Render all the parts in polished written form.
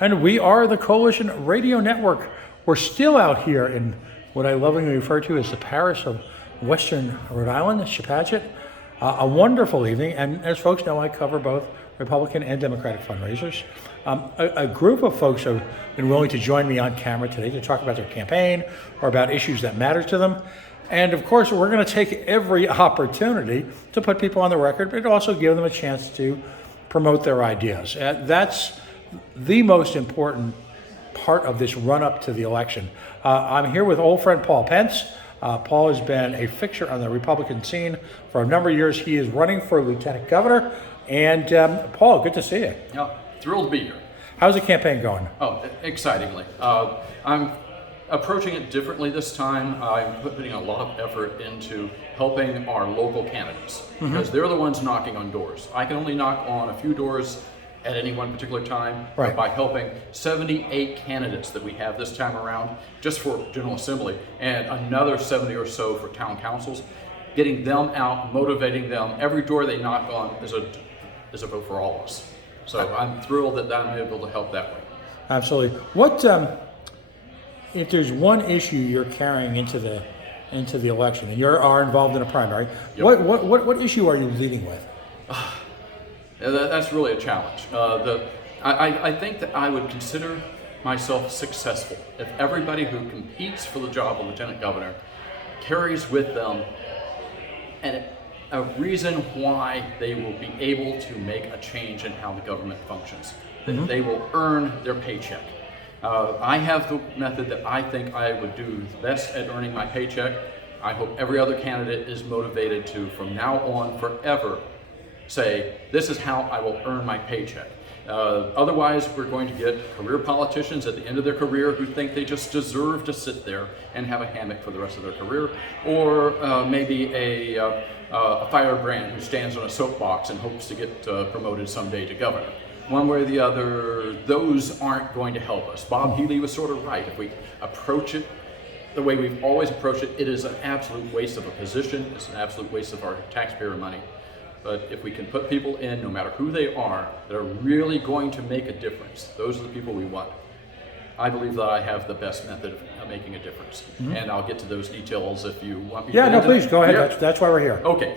And we are the Coalition Radio Network. We're still out here in what I lovingly refer to as the parish of Western Rhode Island, Chippendale. A wonderful evening, and as folks know, I cover both Republican and Democratic fundraisers. A group of folks have been willing to join me on camera today to talk about their campaign or about issues that matter to them. And of course, we're going to take every opportunity to put people on the record, but also give them a chance to promote their ideas. That's the most important part of this run-up to the election. I'm here with old friend Paul Pence. Paul has been a fixture on the Republican scene for a number of years. He is running for lieutenant governor. And Paul, good to see you. Yeah, thrilled to be here. How's the campaign going? Oh, excitingly. I'm approaching it differently this time. I'm putting a lot of effort into helping our local candidates because they're the ones knocking on doors. I can only knock on a few doors at any one particular time, right, by helping 78 candidates that we have this time around just for General Assembly and another 70 or so for town councils, getting them out, motivating them. Every door they knock on is a vote for all of us. So I'm thrilled that I'm able to help that way. Absolutely. What if there's one issue you're carrying into the election, and you are involved in a primary? Yep. What issue are you leading with? That's really a challenge. I think that I would consider myself successful if everybody who competes for the job of lieutenant governor carries with them a reason why they will be able to make a change in how the government functions. That they will earn their paycheck. I have the method that I think I would do best at earning my paycheck. I hope every other candidate is motivated to, from now on, forever, say, this is how I will earn my paycheck. Otherwise, we're going to get career politicians at the end of their career who think they just deserve to sit there and have a hammock for the rest of their career, or maybe a firebrand who stands on a soapbox and hopes to get promoted someday to governor. One way or the other, those aren't going to help us. Bob Healy was sort of right. If we approach it the way we've always approached it, it is an absolute waste of a position. It's an absolute waste of our taxpayer money. But if we can put people in, no matter who they are, that are really going to make a difference, those are the people we want. I believe that I have the best method of making a difference. And I'll get to those details if you want me to. Yeah, no, please, go ahead. Yeah. That's why we're here. Okay.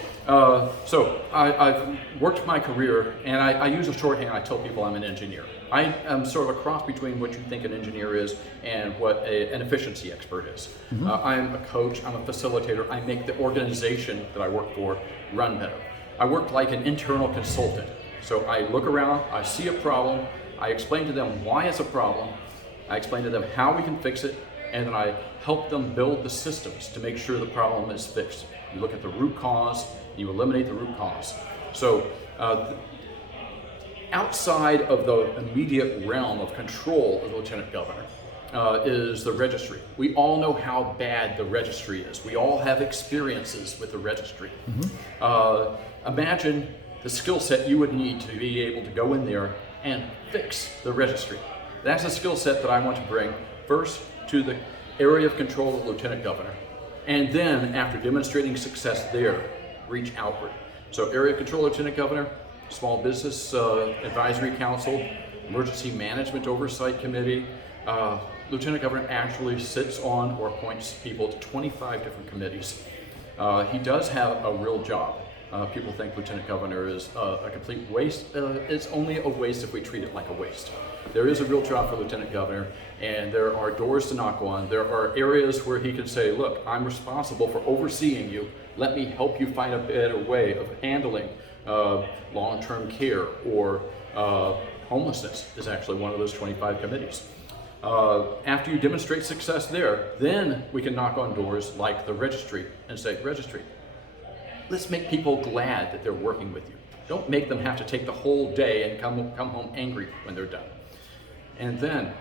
So I've worked my career, and I use a shorthand. I tell people I'm an engineer. I am sort of a cross between what you think an engineer is and what an efficiency expert is. I'm a coach. I'm a facilitator. I make the organization that I work for run better. I work like an internal consultant. So I look around, I see a problem, I explain to them why it's a problem, I explain to them how we can fix it, and then I help them build the systems to make sure the problem is fixed. You look at the root cause, you eliminate the root cause. So outside of the immediate realm of control of the lieutenant governor is the registry. We all know how bad the registry is. We all have experiences with the registry. Imagine the skill set you would need to be able to go in there and fix the registry. That's a skill set that I want to bring first to the area of control of the lieutenant governor, and then after demonstrating success there, reach outward. So area of control lieutenant governor, small business advisory council, emergency management oversight committee. Lieutenant governor actually sits on or appoints people to 25 different committees. He does have a real job. People think lieutenant governor is a complete waste. It's only a waste if we treat it like a waste. There is a real job for lieutenant governor, and there are doors to knock on. There are areas where he can say, look, I'm responsible for overseeing you. Let me help you find a better way of handling long-term care, or homelessness is actually one of those 25 committees. After you demonstrate success there, then we can knock on doors like the registry and say, registry, let's make people glad that they're working with you. Don't make them have to take the whole day and come home angry when they're done. And then,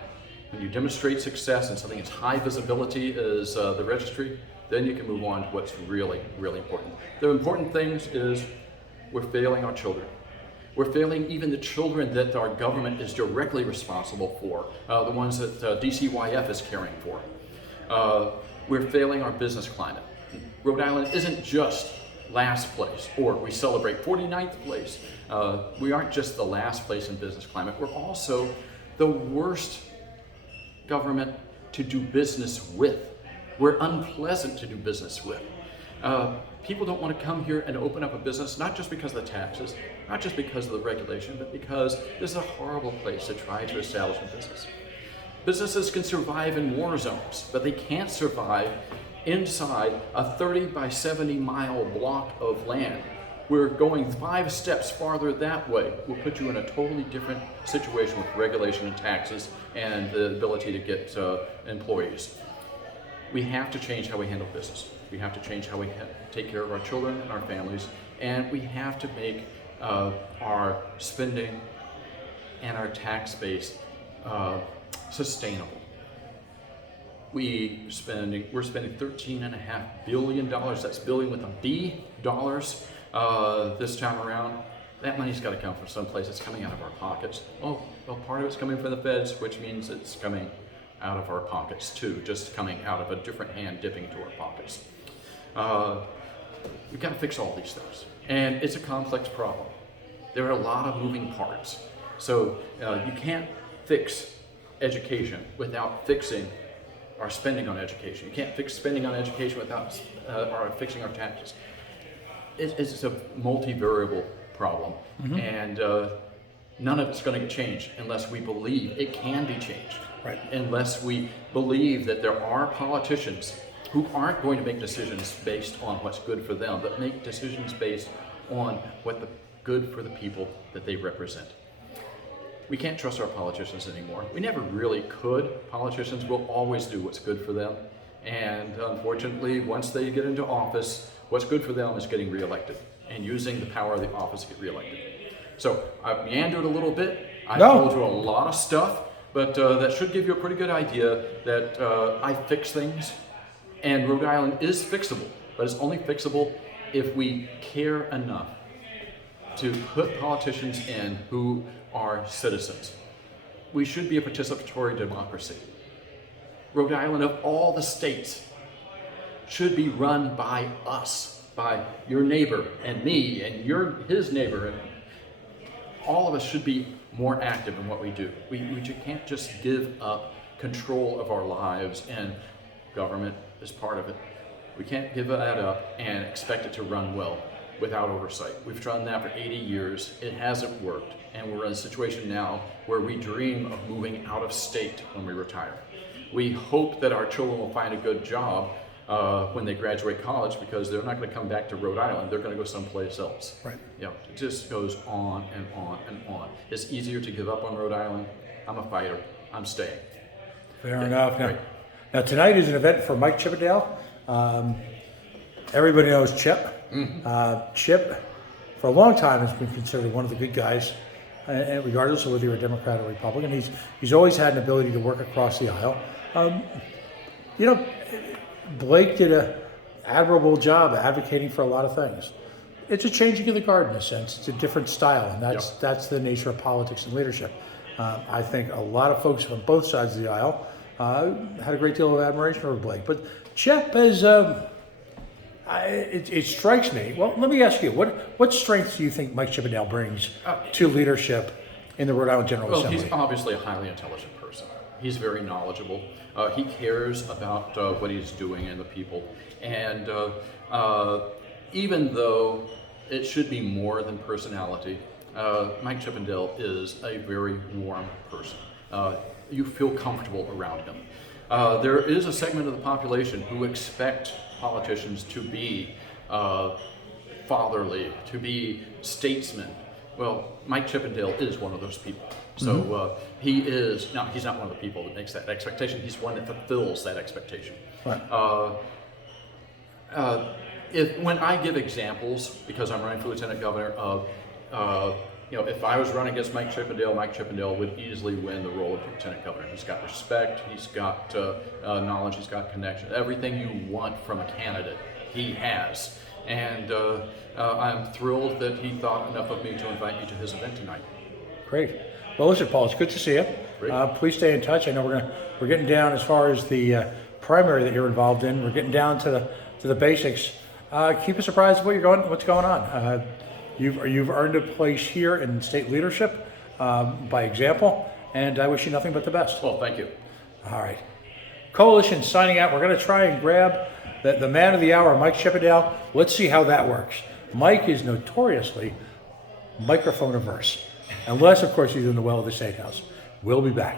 when you demonstrate success in something as high visibility as the registry, then you can move on to what's really, really important. The important things is we're failing our children. We're failing even the children that our government is directly responsible for, the ones that DCYF is caring for. We're failing our business climate. Rhode Island isn't just last place, or we celebrate 49th place. We aren't just the last place in business climate. We're also the worst government to do business with. We're unpleasant to do business with. People don't want to come here and open up a business, not just because of the taxes, not just because of the regulation, but because this is a horrible place to try to establish a business. Businesses can survive in war zones, but they can't survive inside a 30 by 70 mile block of land. We're going 5 steps farther that way will put you in a totally different situation with regulation and taxes and the ability to get employees. We have to change how we handle business. We have to change how we take care of our children and our families, and we have to make our spending and our tax base sustainable. We're spending $13.5 billion. That's billion with a B dollars this time around. That money's got to come from someplace. It's coming out of our pockets. Oh, well, part of it's coming from the feds, which means it's coming out of our pockets too, just coming out of a different hand dipping into our pockets. We've got to fix all these things, and it's a complex problem. There are a lot of moving parts, so you can't fix education without fixing our spending on education. You can't fix spending on education without fixing our taxes. It's a multivariable problem, and none of it's going to get changed unless we believe it can be changed. Right. Unless we believe that there are politicians who aren't going to make decisions based on what's good for them, but make decisions based on what's good for the people that they represent. We can't trust our politicians anymore. We never really could. Politicians will always do what's good for them. And unfortunately, once they get into office, what's good for them is getting reelected and using the power of the office to get reelected. So I've meandered a little bit. I've told you a lot of stuff, but that should give you a pretty good idea that I fix things. And Rhode Island is fixable, but it's only fixable if we care enough to put politicians in who are citizens. We should be a participatory democracy. Rhode Island, of all the states, should be run by us, by your neighbor and me and his neighbor. And all of us should be more active in what we do. We can't just give up control of our lives, and government is part of it. We can't give that up and expect it to run well without oversight. We've done that for 80 years. It hasn't worked. And we're in a situation now where we dream of moving out of state when we retire. We hope that our children will find a good job when they graduate college, because they're not going to come back to Rhode Island. They're going to go someplace else. Right. Yeah, it just goes on and on and on. It's easier to give up on Rhode Island. I'm a fighter. I'm staying. Fair enough. Now tonight is an event for Mike Chippendale. Everybody knows Chip. Chip, for a long time, has been considered one of the good guys, and regardless of whether you're a Democrat or Republican, he's always had an ability to work across the aisle. Blake did an admirable job advocating for a lot of things. It's a changing of the guard in a sense. It's a different style, and that's the nature of politics and leadership. I think a lot of folks from both sides of the aisle had a great deal of admiration for Blake. But Chip is, it strikes me, well, let me ask you, what strengths do you think Mike Chippendale brings to leadership in the Rhode Island General Assembly? He's obviously a highly intelligent person. He's very knowledgeable. He cares about what he's doing and the people. And even though it should be more than personality, Mike Chippendale is a very warm person. You feel comfortable around him. There is a segment of the population who expect politicians to be fatherly, to be statesmen. Well, Mike Chippendale is one of those people. So he is, now he's not one of the people that makes that expectation, he's one that fulfills that expectation. Right. When I give examples, because I'm running for lieutenant governor, of if I was running against Mike Chippendale would easily win the role of lieutenant governor. He's got respect, he's got knowledge, he's got connection. Everything you want from a candidate, he has. And I'm thrilled that he thought enough of me to invite me to his event tonight. Great. Well, listen, Paul, it's good to see you. Please stay in touch. I know we're getting down as far as the primary that you're involved in. We're getting down to the basics. Keep us apprised of what's going on. You've earned a place here in state leadership by example, and I wish you nothing but the best. Well, thank you. All right. Coalition signing out. We're going to try and grab the man of the hour, Mike Chippendale. Let's see how that works. Mike is notoriously microphone averse, unless, of course, he's in the well of the State House. We'll be back.